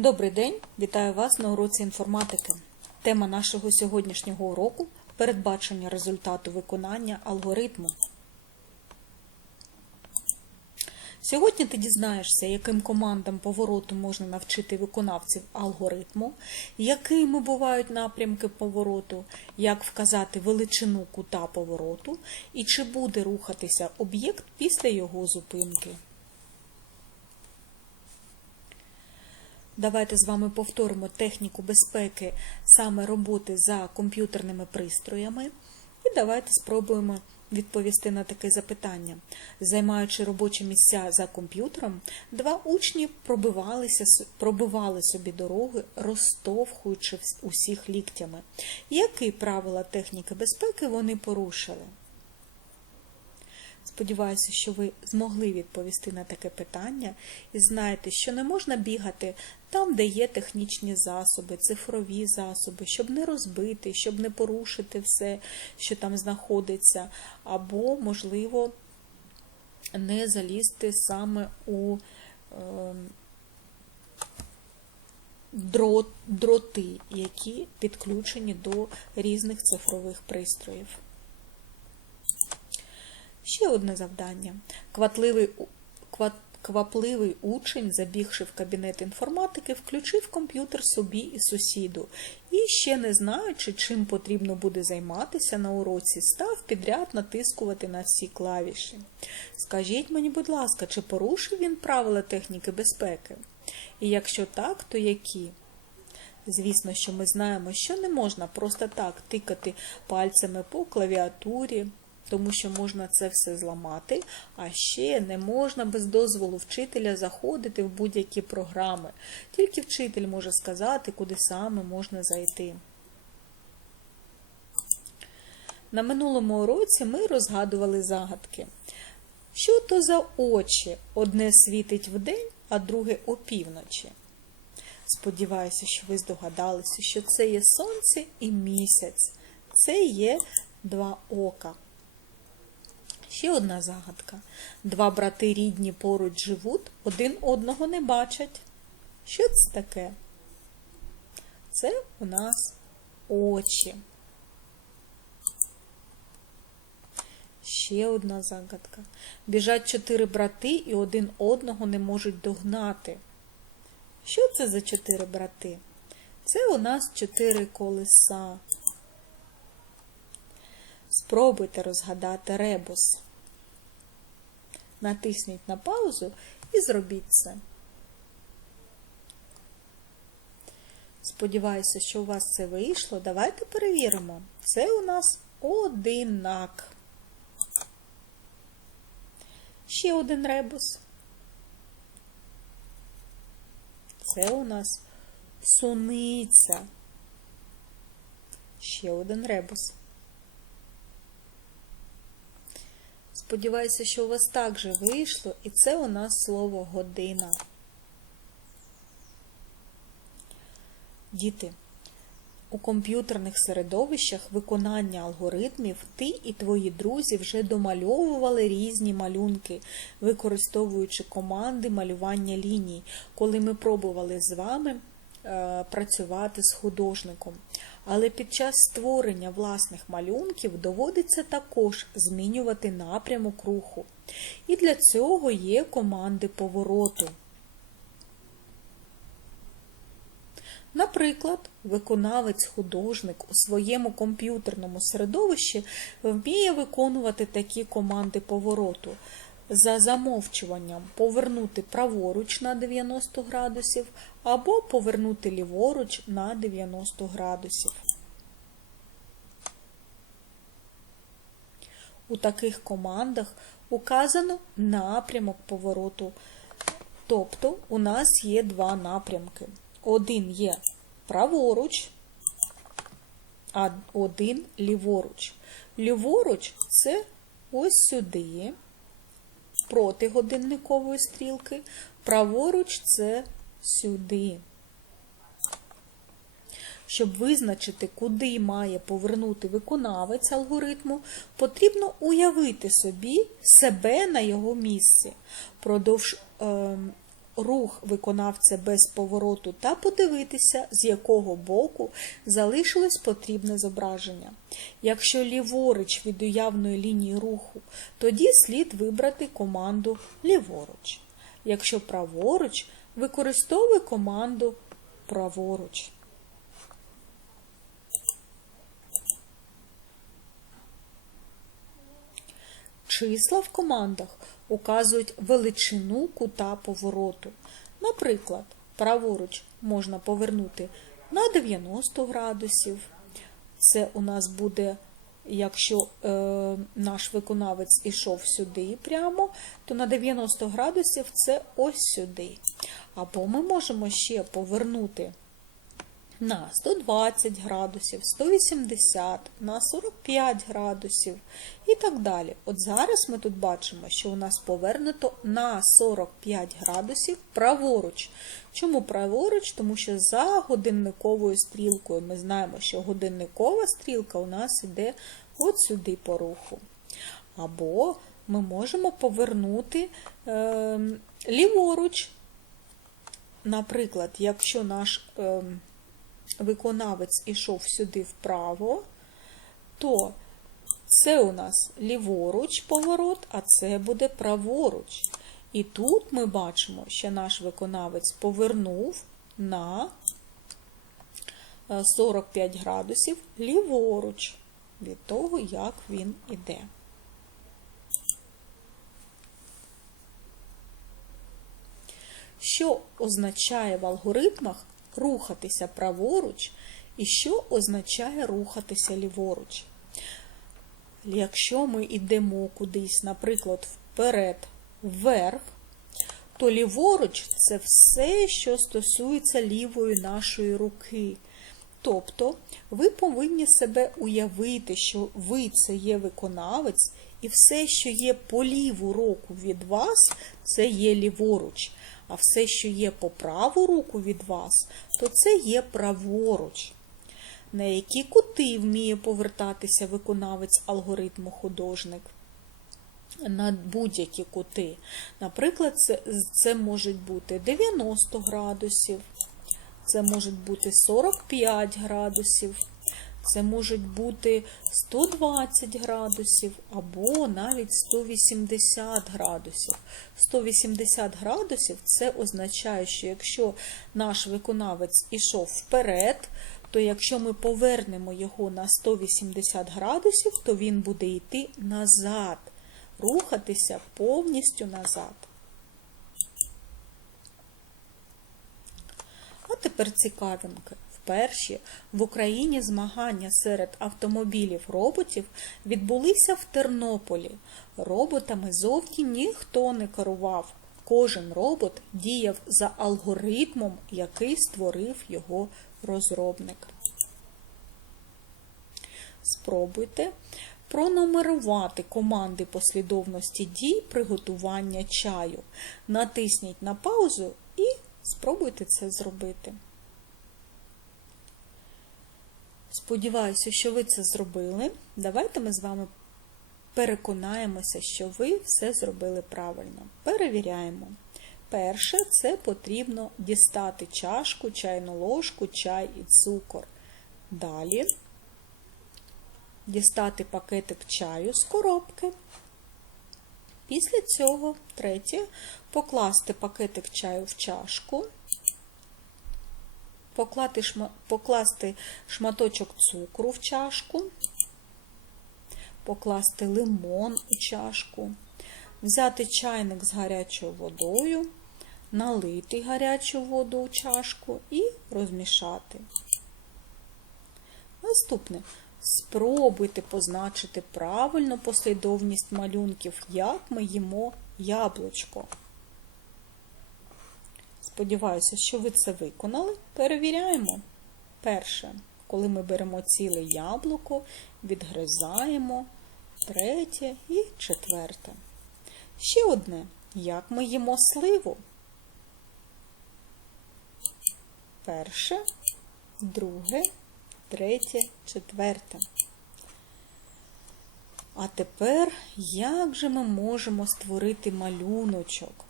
Добрий день, вітаю вас на уроці інформатики. Тема нашого сьогоднішнього уроку передбачення результату виконання алгоритму. Сьогодні ти дізнаєшся, яким командам повороту можна навчити виконавців алгоритму, якими бувають напрямки повороту, як вказати величину кута повороту і чи буде рухатися об'єкт після його зупинки. Давайте з вами повторимо техніку безпеки саме роботи за комп'ютерними пристроями. І давайте спробуємо відповісти на таке запитання. Займаючи робочі місця за комп'ютером, два учні пробивалися, пробивали собі дороги, розтовхуючи усіх ліктями. Які правила техніки безпеки вони порушили? Сподіваюся, що ви змогли відповісти на таке питання і знаєте, що не можна бігати там, де є технічні засоби, цифрові засоби, щоб не розбити, щоб не порушити все, що там знаходиться, або, можливо, не залізти саме у е, дрот, дроти, які підключені до різних цифрових пристроїв. Ще одне завдання. Квапливий, у- ква- квапливий учень, забігши в кабінет інформатики, включив комп'ютер собі і сусіду. І ще не знаючи, чим потрібно буде займатися на уроці, став підряд натискувати на всі клавіші. Скажіть мені, будь ласка, чи порушив він правила техніки безпеки? І якщо так, то які? Звісно, що ми знаємо, що не можна просто так тикати пальцями по клавіатурі, тому що можна це все зламати, а ще не можна без дозволу вчителя заходити в будь-які програми. Тільки вчитель може сказати, куди саме можна зайти. На минулому уроці ми розгадували загадки. Що то за очі? Одне світить вдень, а друге опівночі. Сподіваюся, що ви здогадалися, що це є сонце і місяць. Це є два ока. Ще одна загадка. Два брати рідні поруч живуть, один одного не бачать. Що це таке? Це у нас очі. Ще одна загадка. Біжать чотири брати і один одного не можуть догнати. Що це за чотири брати? Це у нас чотири колеса. Спробуйте розгадати ребус. Натисніть на паузу і зробіть це. Сподіваюся, що у вас це вийшло. Давайте перевіримо. Це у нас одинак. Ще один ребус. Це у нас суниця. Ще один ребус. Сподіваюся, що у вас також вийшло, і це у нас слово година. Діти, у комп'ютерних середовищах виконання алгоритмів ти і твої друзі вже домальовували різні малюнки, використовуючи команди малювання ліній, коли ми пробували з вами е, працювати з художником. Але під час створення власних малюнків доводиться також змінювати напрямок руху. І для цього є команди повороту. Наприклад, виконавець-художник у своєму комп'ютерному середовищі вміє виконувати такі команди повороту. За замовчуванням повернути праворуч на 90 градусів або повернути ліворуч на 90 градусів. У таких командах указано напрямок повороту. Тобто у нас є два напрямки. Один є праворуч, а один ліворуч. Ліворуч це ось сюди, проти годинникової стрілки, праворуч це сюди. Щоб визначити, куди має повернути виконавець алгоритму, потрібно уявити собі себе на його місці. Продовж е, рух виконавця без повороту та подивитися, з якого боку залишилось потрібне зображення. Якщо ліворуч від уявної лінії руху, тоді слід вибрати команду ліворуч. Якщо праворуч, використовуй команду праворуч. Числа в командах указують величину кута повороту. Наприклад, праворуч можна повернути на 90 градусів. Це у нас буде, якщо е, наш виконавець ішов сюди прямо, то на 90 градусів це ось сюди. Або ми можемо ще повернути на 120 градусів, 180, на 45 градусів і так далі. От зараз ми тут бачимо, що у нас повернуто на 45 градусів праворуч. Чому праворуч? Тому що за годинниковою стрілкою ми знаємо, що годинникова стрілка у нас йде от сюди по руху. Або ми можемо повернути е, ліворуч. Наприклад, якщо наш е, виконавець ішов сюди вправо, то це у нас ліворуч поворот, а це буде праворуч. І тут ми бачимо, що наш виконавець повернув на 45 градусів ліворуч від того, як він іде. Що означає в алгоритмах рухатися праворуч і що означає рухатися ліворуч? Якщо ми йдемо кудись, наприклад, вперед, вверх, то ліворуч це все, що стосується лівої нашої руки. Тобто ви повинні себе уявити, що ви це є виконавець, і все, що є по ліву руку від вас, це є ліворуч. А все, що є по праву руку від вас, то це є праворуч. На які кути вміє повертатися виконавець алгоритму художник? На будь-які кути. Наприклад, це, це можуть бути 90 градусів, це можуть бути 45 градусів, це можуть бути 120 градусів або навіть 180 градусів. 180 градусів це означає, що якщо наш виконавець ішов вперед, то якщо ми повернемо його на 180 градусів, то він буде йти назад, рухатися повністю назад. А тепер цікавинки. Вперше в Україні змагання серед автомобілів-роботів відбулися в Тернополі. Роботами зовсім ніхто не керував. Кожен робот діяв за алгоритмом, який створив його розробник. Спробуйте пронумерувати команди послідовності дій приготування чаю. Натисніть на паузу і спробуйте це зробити. Сподіваюся, що ви це зробили. Давайте ми з вами переконаємося, що ви все зробили правильно. Перевіряємо. Перше, це потрібно дістати чашку, чайну ложку, чай і цукор. Далі дістати пакетик чаю з коробки. Після цього, третє, покласти пакетик чаю в чашку, покласти шматочок цукру в чашку, покласти лимон у чашку, взяти чайник з гарячою водою налити гарячу воду у чашку і розмішати. Наступне. Спробуйте позначити правильну послідовність малюнків, як ми їмо яблучко. Сподіваюся, що ви це виконали. Перевіряємо. Перше, коли ми беремо ціле яблуко, відгризаємо, третє і четверте. Ще одне, як ми їмо сливу. перше, друге, третє, четверте. А тепер як же ми можемо створити малюночок?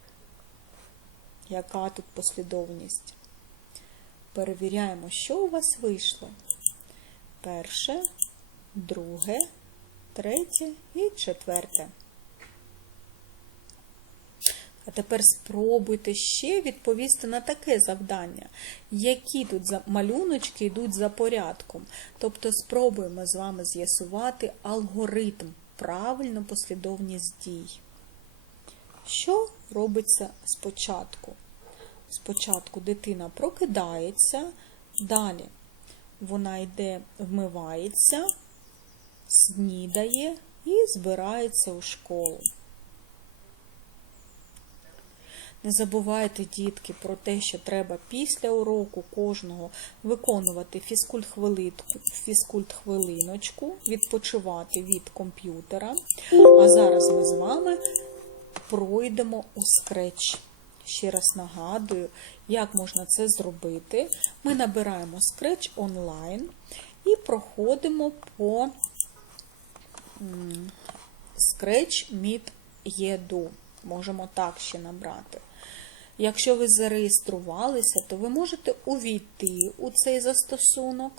Яка тут послідовність. Перевіряємо, що у вас вийшло. Перше, друге, третє і четверте. А тепер спробуйте ще відповісти на таке завдання, які тут малюночки йдуть за порядком. Тобто спробуємо з вами з'ясувати алгоритм, правильну послідовність дій. Що робиться спочатку? Спочатку дитина прокидається, далі вона йде, вмивається, снідає і збирається у школу. Не забувайте, дітки, про те, що треба після уроку кожного виконувати фізкульт-хвилиночку, відпочивати від комп'ютера. А зараз ми з вами пройдемо у скреч. Ще раз нагадую, як можна це зробити. Ми набираємо Scratch онлайн і проходимо по Scratch Meet Edu. Можемо так ще набрати. Якщо ви зареєструвалися, то ви можете увійти у цей застосунок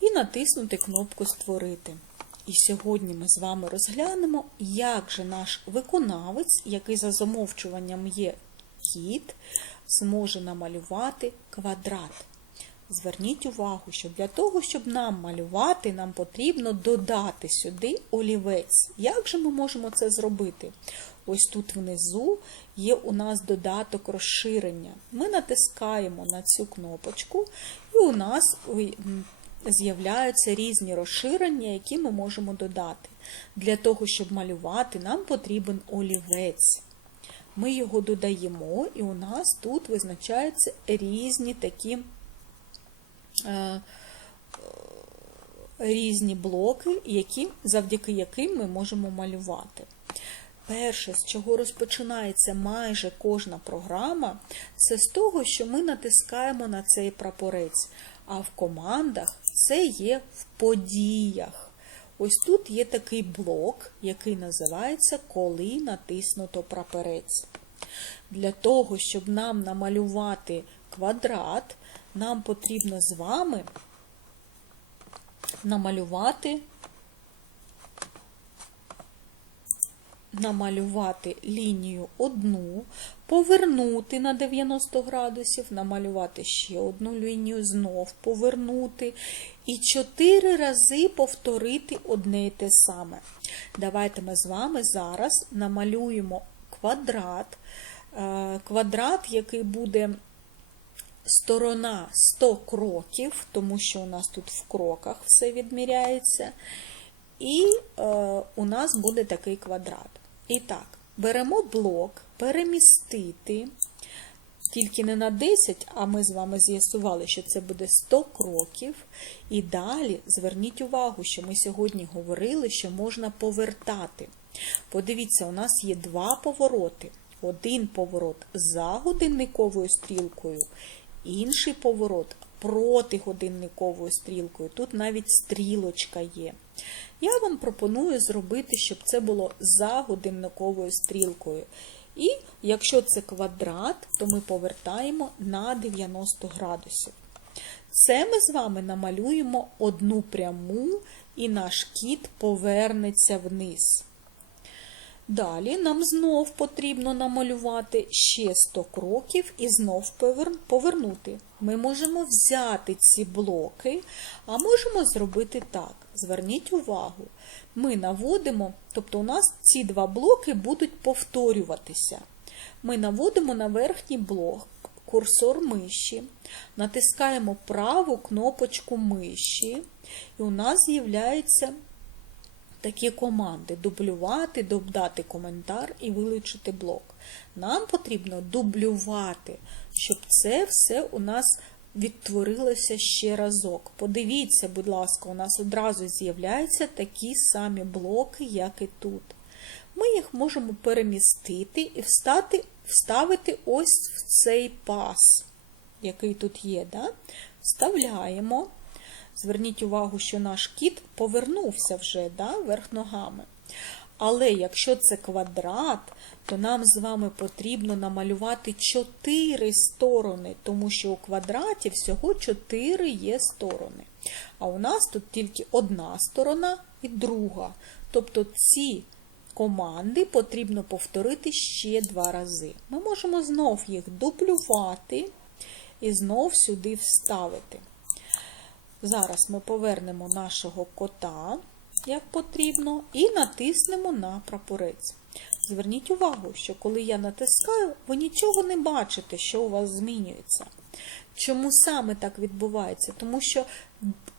і натиснути кнопку Створити. І сьогодні ми з вами розглянемо, як же наш виконавець, який за замовчуванням є кіт, зможе намалювати квадрат. Зверніть увагу, що для того, щоб нам малювати, нам потрібно додати сюди олівець. Як же ми можемо це зробити? Ось тут внизу є у нас додаток розширення. Ми натискаємо на цю кнопочку, і у нас з'являються різні розширення, які ми можемо додати. Для того, щоб малювати, нам потрібен олівець. Ми його додаємо, і у нас тут визначаються різні такі е, різні блоки, які, завдяки яким ми можемо малювати. Перше, з чого розпочинається майже кожна програма, це з того, що ми натискаємо на цей прапорець. А в командах це є в подіях. Ось тут є такий блок, який називається Коли натиснуто прапорець. Для того, щоб нам намалювати квадрат, нам потрібно з вами намалювати намалювати лінію одну, повернути на 90 градусів, намалювати ще одну лінію, знов повернути. І чотири рази повторити одне і те саме. Давайте ми з вами зараз намалюємо квадрат, Е, квадрат, який буде сторона 100 кроків, тому що у нас тут в кроках все відміряється. І е, у нас буде такий квадрат. І так, беремо блок, перемістити, тільки не на 10, а ми з вами з'ясували, що це буде 100 кроків. І далі зверніть увагу, що ми сьогодні говорили, що можна повертати. Подивіться, у нас є два повороти. Один поворот за годинниковою стрілкою, інший поворот проти годинниковою стрілкою. Тут навіть стрілочка є. Я вам пропоную зробити, щоб це було за годинниковою стрілкою. І якщо це квадрат, то ми повертаємо на 90 градусів. Це ми з вами намалюємо одну пряму, і наш кіт повернеться вниз. Далі нам знов потрібно намалювати ще 100 кроків і знов повернути. Ми можемо взяти ці блоки, а можемо зробити так. Зверніть увагу, ми наводимо, тобто у нас ці два блоки будуть повторюватися. Ми наводимо на верхній блок курсор миші, натискаємо праву кнопочку миші, і у нас з'являється такі команди: дублювати, додати коментар і вилучити блок. Нам потрібно дублювати, щоб це все у нас відтворилося ще разок. Подивіться, будь ласка, у нас одразу з'являються такі самі блоки, як і тут. Ми їх можемо перемістити і встати, вставити ось в цей пас, який тут є. Да? Вставляємо. Зверніть увагу, що наш кіт повернувся вже да, вверх ногами. Але якщо це квадрат, то нам з вами потрібно намалювати 4 сторони, тому що у квадраті всього 4 є сторони. А у нас тут тільки одна сторона і друга. Тобто ці команди потрібно повторити ще два рази. Ми можемо знов їх дублювати і знов сюди вставити. Зараз ми повернемо нашого кота, як потрібно, і натиснемо на прапорець. Зверніть увагу, що коли я натискаю, ви нічого не бачите, що у вас змінюється. Чому саме так відбувається? Тому що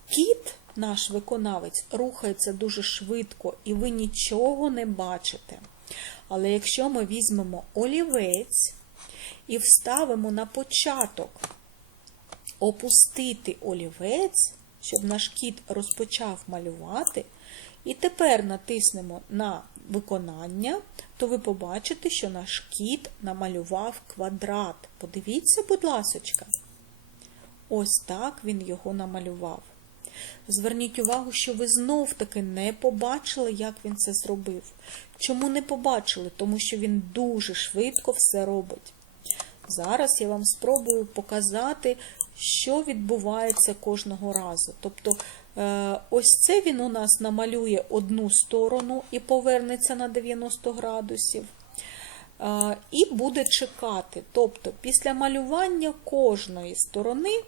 кіт, наш виконавець, рухається дуже швидко, і ви нічого не бачите. Але якщо ми візьмемо олівець і вставимо на початок опустити олівець, щоб наш кіт розпочав малювати, і тепер натиснемо на виконання, то ви побачите, що наш кіт намалював квадрат. Подивіться, будь ласочка. Ось так він його намалював. Зверніть увагу, що ви знов-таки не побачили, як він це зробив. Чому не побачили? Тому що він дуже швидко все робить. Зараз я вам спробую показати, що відбувається кожного разу. Тобто, е, ось це він у нас намалює одну сторону і повернеться на 90 градусів. Е, І буде чекати. Тобто, після малювання кожної сторони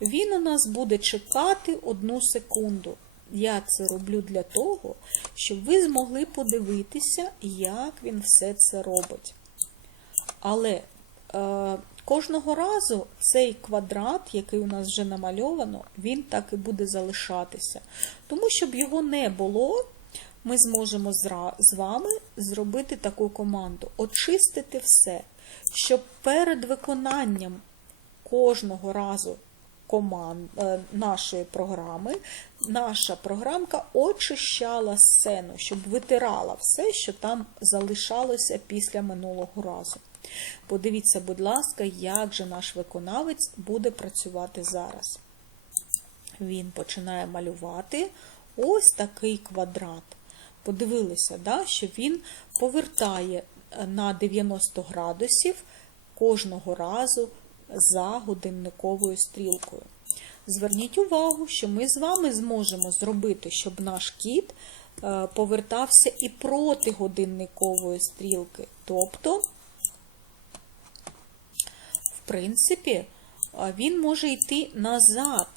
він у нас буде чекати одну секунду. Я це роблю для того, щоб ви змогли подивитися, як він все це робить. Але е, кожного разу цей квадрат, який у нас вже намальовано, він так і буде залишатися. Тому, щоб його не було, ми зможемо з вами зробити таку команду: очистити все, щоб перед виконанням кожного разу команд, е, нашої програми, наша програмка очищала сцену, щоб витирала все, що там залишалося після минулого разу. Подивіться, будь ласка, як же наш виконавець буде працювати зараз. Він починає малювати ось такий квадрат. Подивилися, да, що він повертає е, на 90 градусів кожного разу за годинниковою стрілкою. Зверніть увагу, що ми з вами зможемо зробити, щоб наш кіт е, повертався і проти годинникової стрілки. Тобто, принципі, він може йти назад.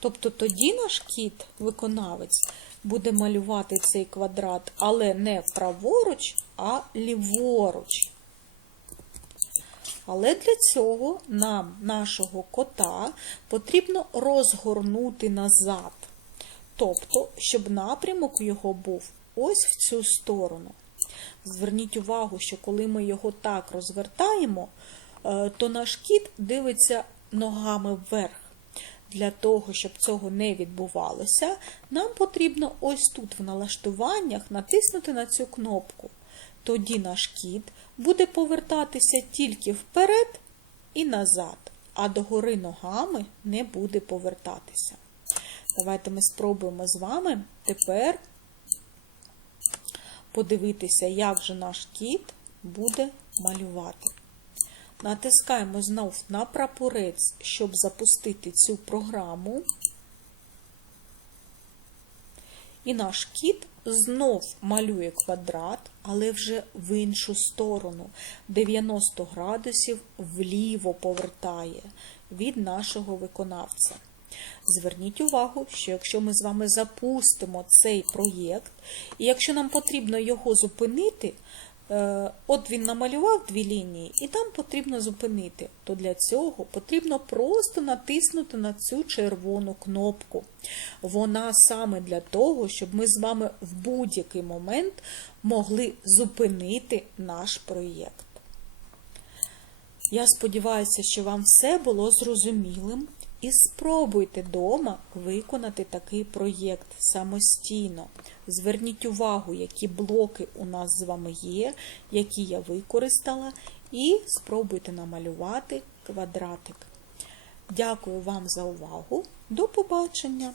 Тобто тоді наш кіт, виконавець, буде малювати цей квадрат, але не праворуч, а ліворуч. Але для цього нам, нашого кота, потрібно розгорнути назад. Тобто, щоб напрямок його був ось в цю сторону. Зверніть увагу, що коли ми його так розвертаємо, е, то наш кіт дивиться ногами вверх. Для того, щоб цього не відбувалося, нам потрібно ось тут в налаштуваннях натиснути на цю кнопку. Тоді наш кіт буде повертатися тільки вперед і назад, а догори ногами не буде повертатися. Давайте ми спробуємо з вами тепер подивитися, як же наш кіт буде малювати. Натискаємо знов на прапорець, щоб запустити цю програму. І наш кіт знов малює квадрат, але вже в іншу сторону. 90 градусів вліво повертає від нашого виконавця. Зверніть увагу, що якщо ми з вами запустимо цей проєкт, і якщо нам потрібно його зупинити, Е, от він намалював дві лінії, і там потрібно зупинити. То для цього потрібно просто натиснути на цю червону кнопку. Вона саме для того, щоб ми з вами в будь-який момент могли зупинити наш проєкт. Я сподіваюся, що вам все було зрозумілим. І спробуйте дома виконати такий проєкт самостійно. Зверніть увагу, які блоки у нас з вами є, які я використала, і спробуйте намалювати квадратик. Дякую вам за увагу. До побачення!